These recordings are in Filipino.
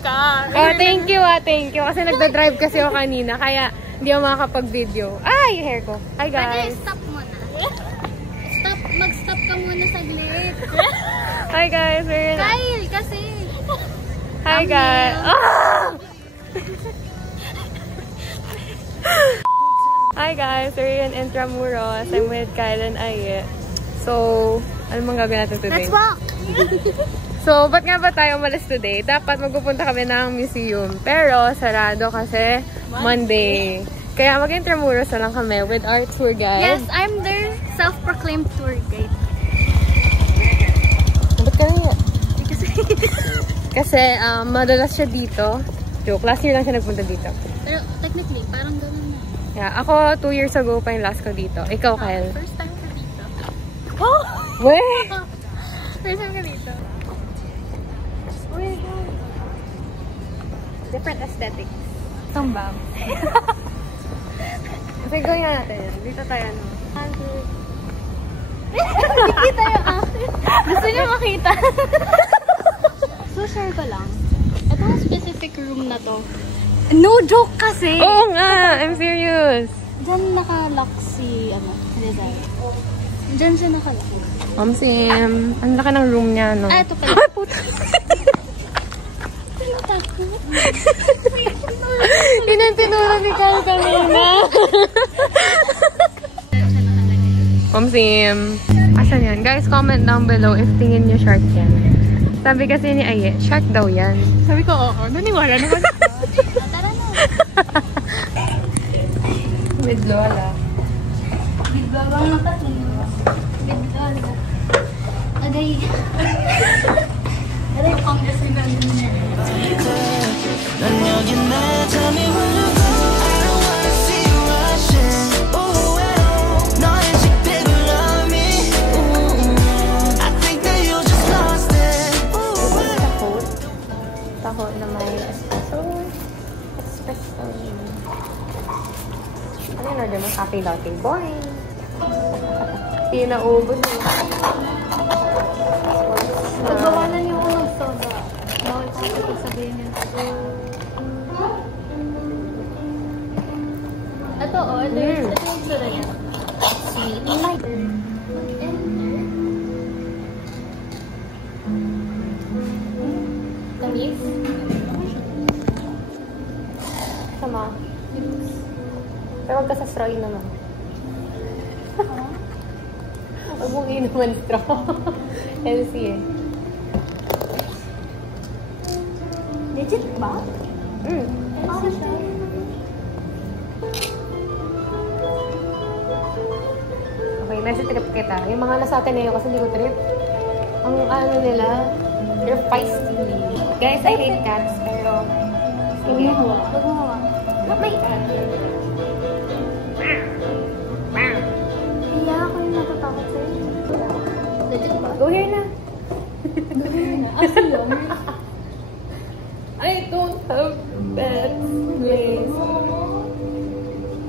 car. Oh, thank you. Kasi nagda-drive kasi ako kanina, kaya hindi ako makakapag-video. Ay, hair ko. Hi, guys. Pwede, stop muna. Mag-stop ka muna saglit. Hi, guys. We're in... Kyle, kasi. Hi, guys. Ah! Hi, guys. We're in Intramuros. I'm with Kyle and Aye. So, ano mang gagawin natin today? Let's walk! So, ba't nga ba tayo umalis today? Dapat magpupunta kami ng museum. Pero, sarado kasi Monday. Kaya mag-Intramuros na lang kami with our tour guide. Yes, I'm their self-proclaimed tour guide. Ba't ka na Kasi, madalas siya dito. Joke, last year lang siya nagpunta dito. Pero, technically, parang gano'n na. Yeah, ako 2 years ago pa yung last ko dito. Ikaw, Kyle? First time ka dito. Oh! Weh! First time ka dito. Different aesthetics. Tumbang. Kasi gawin nga natin. Dito tayo, no? Nakikita yung akin. Gusto niyo makita. So, share ko lang. Itong specific room na to. No joke kasi! Oo nga! I'm serious! Diyan nakalock si, design. Diyan siya nakalock. Sim, ang laki ng room niya, no? Ah, ito pala. Ay, puta! Tinantinura ni Kyle kanina. Sim. Asan yan? Guys, comment down below if tingin niyo shark yan. Sabi kasi ni Aye, shark daw yan. Sabi ko, oo. Naniwala naman ako. Tara na. With Lola. With Lola ang nakatingin. With Lola. Agay. Agay, Pangasinan niya. Taho na may espresso. Ano yung order mo? Cafe latte. Boring! Hindi naubos mo. Pagbawanan niyo ako ng soda. Bawal ko ito sabihin niya. Ito yung soda niya. Sweet. Tamis? Sama. Pero huwag ka sa straw naman. Huwag mong inuman straw. Healthy eh. Legit ba? Healthy siya. Okay, nasa trip kita. Yung mga nasa atin na yun kasi hindi ko trip. Ang ano nila, they're feisty. Guys, I hate cats, pero sige. Magawa. Not my cat. Iya ako yung natatakot sa'yo. Legit ba? Go here na. Asilo. I don't have pets, please.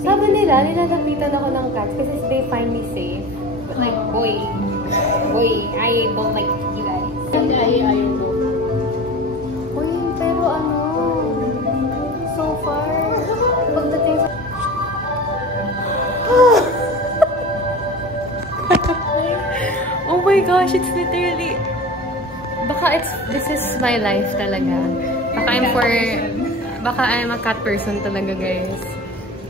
Sabi nila, nilalapitan ako ng cats kasi they find me safe. But like, boy, I don't like you guys. Hindi, ayaw ko. Uy, pero so far, pagdating sa... Oh my gosh, it's literally... this is my life talaga. Baka I'm a cat person talaga, guys.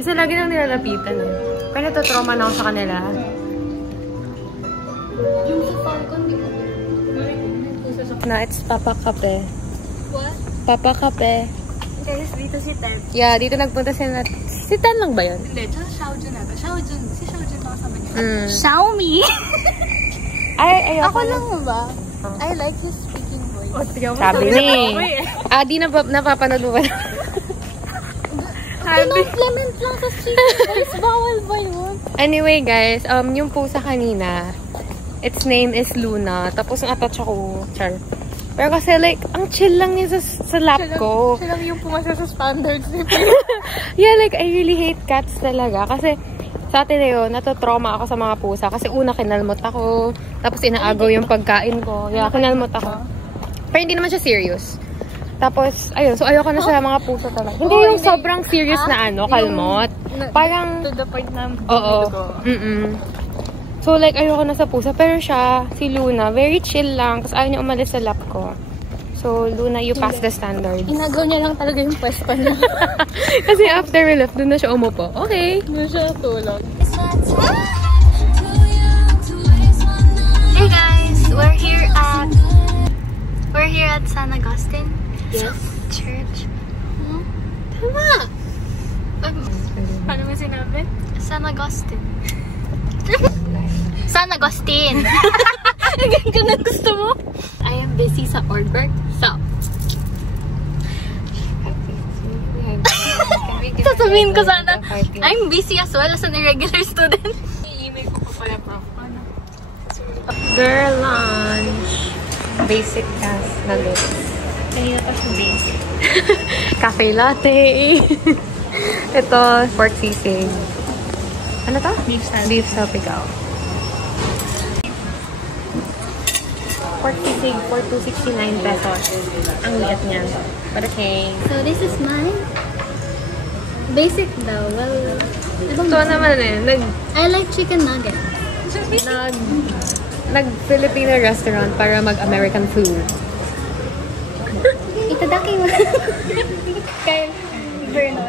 Kasi lagi nang nilalapitan eh. Pero natotrauma na ako sa kanila. Yung sa Falcon, di ko. Na, it's Papa Kape. What? Papa Kape. Guys, dito si Ted. Yeah, dito nagpunta sila. Si Tan lang ba yun? Hindi, tsaka Xiaojun na. Si Xiaojun na kasama niya. Xiaomi? Ayoko. Ako lang ba? I like his speaking voice. Sabi ni. Di napapanood mo ba? Compliment lang sa speaking voice. Bawal ba yun? Anyway, guys, yung pusa kanina, its name is Luna. Tapos na-attach ako. Char. Pero kasi like, ang chill lang niya sa lap ko. Siya lang yung pumasa sa standards. Yeah, like, I really hate cats talaga. Kasi sa atin na yun, natotrauma ako sa mga pusa. Kasi una, kinalmot ako. Tapos inaagaw yung pagkain ko. Yeah, kinalmot ako. Pero hindi naman siya serious. Tapos, ayun. So, ayoko na sa mga puso talaga. Hindi yung sobrang serious na kalmot. Parang... To the point na... Oo. So, like, ayoko na sa puso. Pero siya, si Luna, very chill lang. Kasi ayaw niya umalis sa lap ko. So, Luna, you pass the standards. Inagaw niya lang talaga yung pwesto niya. Kasi after we left, doon na siya umupo. Okay. Doon siya tulog. Hey guys! We're here at San Agustin. Yes. Church. Tama! Paano mo sinabi? San Agustin. San Agustin! Ganun gusto mo? I am busy sa Orberg. So, sasabihin ko sana, I'm busy as well as an irregular student. I-email ko pa pala, prof. Girl lunch. Basic task nuggets. Kanina pa siya basic. Cafe latte. Ito, pork sisig. Ano to? Beef salad. Beef salpicao. Pork sisig for 269 pesos. Ang liit niya. But okay. So this is mine. Basic daw. Well, Ito naman I like chicken nugget. Nag-Filipino restaurant para mag-American food. Itadaki mo. Kyle Vernon.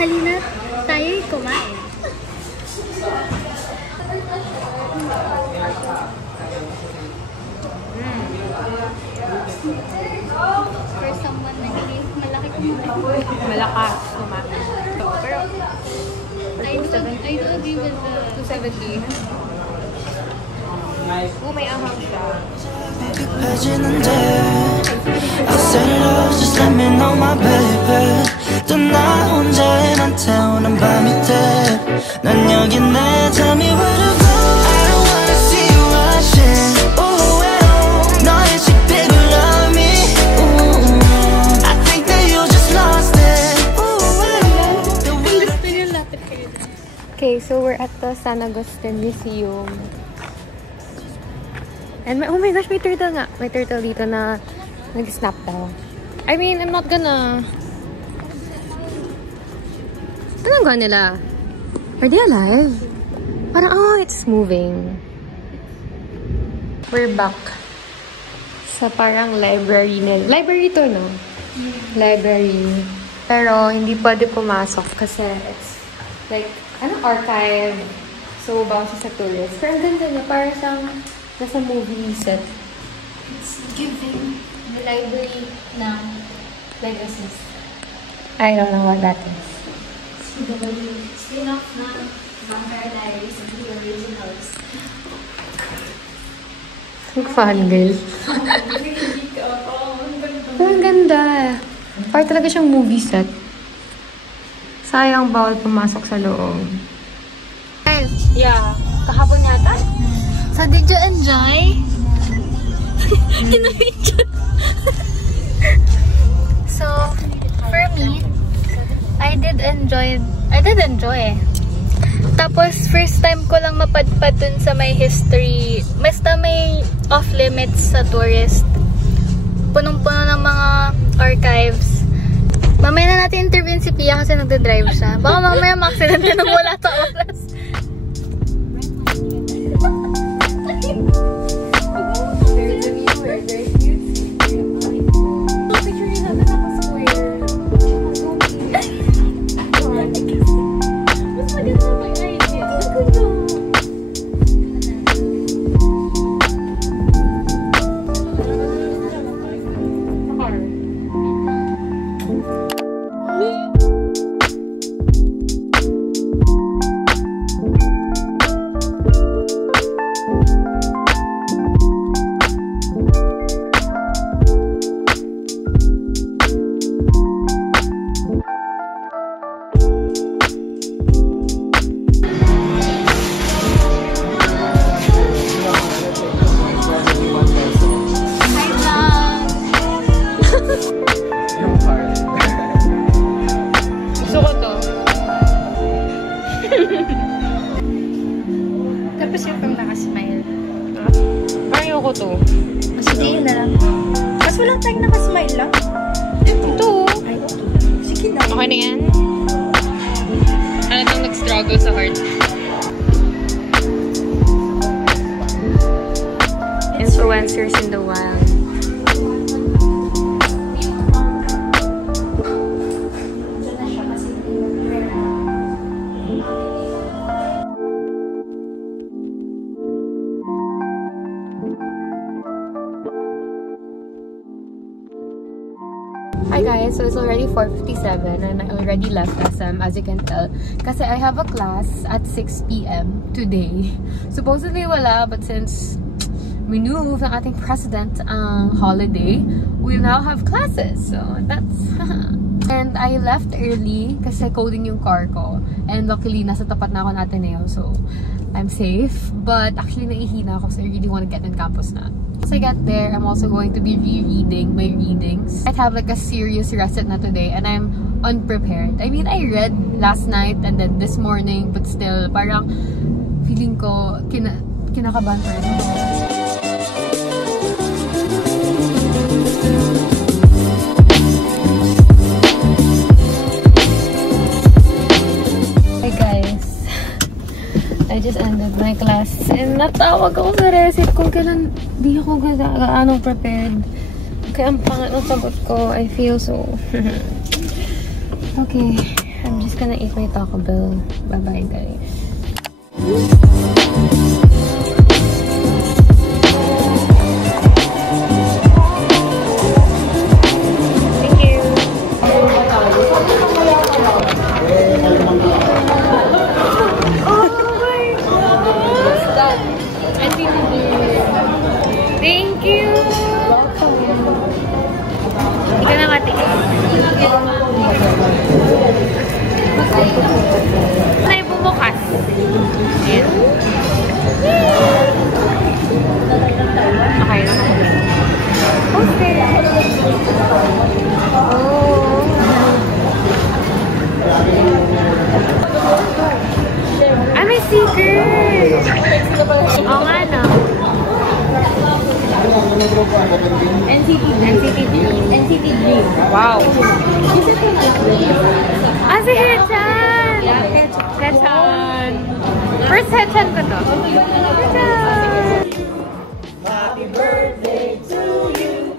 Halina, tayo'y kumain. For someone na hindi malaki kumain. Malakas kumain. Pero, I do agree with the 270. Oh, may ahang siya. I'll set it off, just let me know my baby. 또 나 혼자에만 태우는 밤이 돼. 난 여기 내 tell me where to go. I don't wanna see you rushing. Ooh, 너의 식대로 love me. Ooh, I think that you just lost it. Okay, so we're at the San Agustin Museum. And oh my gosh, may turtle nga. May turtle dito na nag-snap daw. I mean, I'm not gonna... Anong gano'n nila? Are they alive? Parang, oh, it's moving. We're back sa parang library nila. Library to, no? Library. Pero, hindi pwede pumasok kasi it's like, archive. So, bawal siya sa tourist. Pero ang ganda niya, parang siyang nasa movie set. It's giving the library ng legacies. I don't know what that is. Spin-off ng Vampire Diaries of the originals. Fun, girl. Ang ganda. Parang talaga siyang movie set. Sayang bawal pumasok sa loob. Yeah. Kahapon yata? So, did you enjoy? So, for me, I did enjoy. Tapos, first time ko lang mapadpad dun sa may history. Basta may off-limits sa tourist. Punong-puno ng mga archives. Mamaya na natin interview si Pia kasi nagdadrive siya. Baka mamaya ma-accident ka nang wala sa oras. Mas walang tayong nakasmile lang. Ito. Sige na. Okay na yan? Ano itong nag-struggle sa heart? Influencers in the wild. Hi guys, so it's already 4:57 and I already left SM, as you can tell. Kasi I have a class at 6 PM today. Supposedly wala, but since we knew ng ating president ang holiday, we now have classes. So that's and I left early kasi coding yung car ko. And luckily, nasa tapat na ako ng Ateneo, so I'm safe. But actually, naihina ako, so I really want to get in campus na. Once I get there, I'm also going to be rereading my readings. I have like a serious recit na today, and I'm unprepared. I mean, I read last night and then this morning, but still, parang feeling ko kinakabahan pa rin. I just ended my class and natawag ako sa recit kung kailan di ako gaano prepared. Kaya ang pangat ng sagot ko, I feel so... Okay, I'm just gonna eat my Taco Bell. Bye-bye, guys. May bumukas. Ayan. Okay na. Okay. Oh. Ah, may sticker. Oo nga, no? NCT Dream. Wow. Ah, si Hechan! Hechan! First Hechan ko to. Hechan! Happy birthday to you.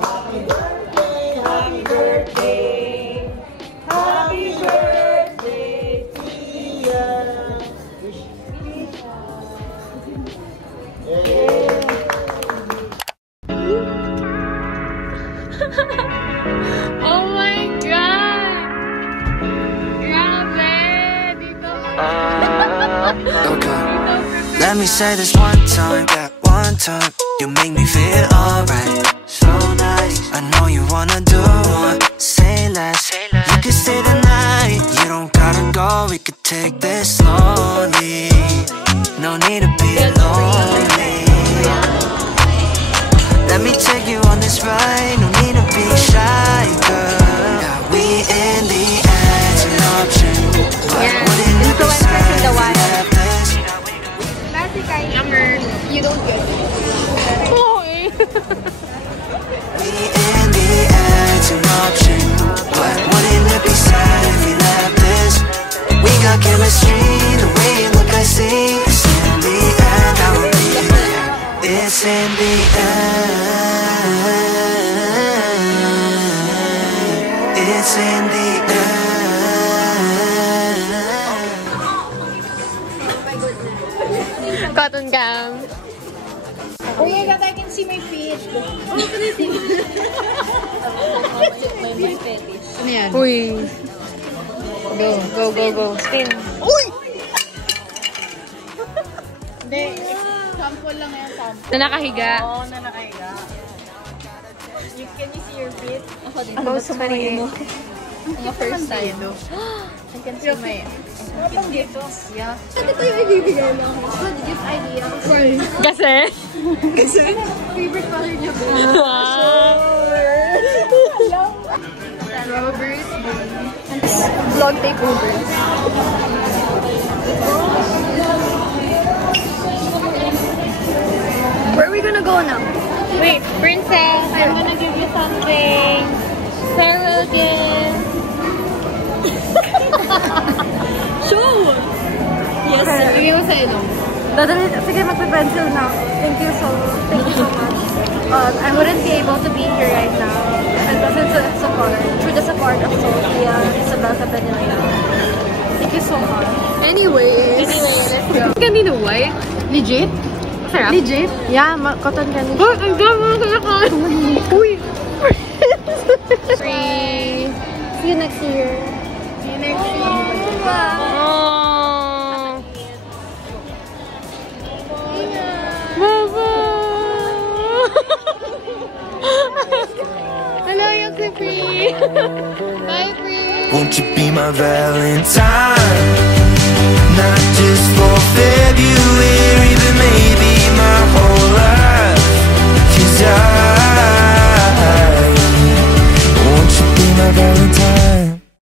Happy birthday, happy birthday. Happy birthday to you. Oh my God! Grabe! Dito. Okay. Let me say this one time, that one time. You make me feel alright. So nice. I know you wanna do more. Say less. You can stay the night. You don't gotta go. We could take this slowly. No need to be lonely. Let me take you on this ride. No need to be shy, girl. Yeah, we in the edge, an option. But wouldn't it be sad if we left this? You don't get it. Oh, eh. We in the edge, an option. But wouldn't it be sad if we left this? We got chemistry, the way you look I see. It's in the end, I will be there. It's in the end. It's in the end. Cotton cam. Oh my God, I can see my feet. Oh, can you see my fetish? Ano yan? Uy. Go. Spin. Uy! Hindi. Sample lang yan, sample. Na nakahiga. Oo, na nakahiga. Can you see your feet? Ako din. Ako sa kanina. Ang first time. I can see my... Kapag dito. Yeah. Ito yung ibibigay mo. Good gift idea. Kasi? Favorite color niya po. Strawberries. Vlog takeover. Where are we gonna go now? Wait, princess, I'm gonna give you something. Sarah will give. Show! Yes, sir. Bigyan mo sa ino. Sige, magpe-pencil na. Thank you so much. I wouldn't be able to be here right now. And through the support of Sophia, Isabel Cabanilla. Thank you so much. Anyway, let's go. Kanino white? Legit? Sarap? Legit? Yeah, cotton candy. Oh, ang dami mo kaya. Uy! Free. See you next year. See you next year. Hello, yung si Free. Bye, Free. Won't you be my Valentine?